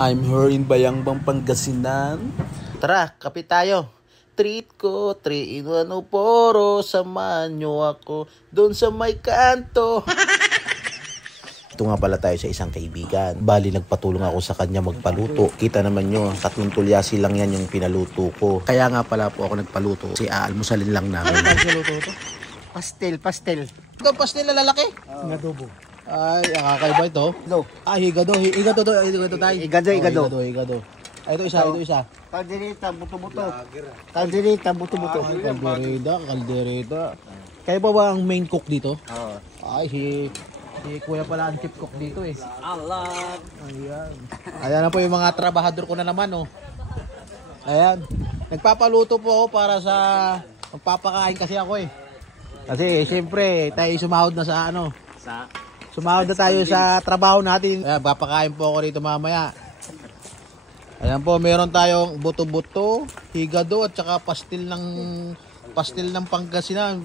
I'm here in Bayangbang, Pangasinan. Tara, kape tayo. Treat ko, 3 in 1 poro. Samahan nyo ako doon sa may kanto. Ito nga pala tayo sa isang kaibigan. Bali, nagpatulong ako sa kanya magpaluto. Kita naman nyo, 3 tulyasi lang yan yung pinaluto ko. Kaya nga pala po ako nagpaluto. Si aalmusalin lang namin. Ano pinaluto ito? Pastel. Ito, pastel na lalaki? Adobo. Ay, kakaiba ito. No. Higado tayo. Higado. Ay, ito isa. Kaldereta, buto-buto. Kaldereta. Kayo ba ang main cook dito? Oo. Ay, si Kuya pala ang chief cook dito eh. Allah. Ayan na po yung mga trabahador ko na naman oh. Ayan. Nagpapaluto po ako para sa magpapakain kasi ako eh. Kasi siyempre tayo sumahod na sa ano. Sumahod na tayo sa trabaho natin. Ayan, papakain po ako rito mamaya. Ayan po, meron tayong buto-buto, higado at saka pastil ng Pangasinan.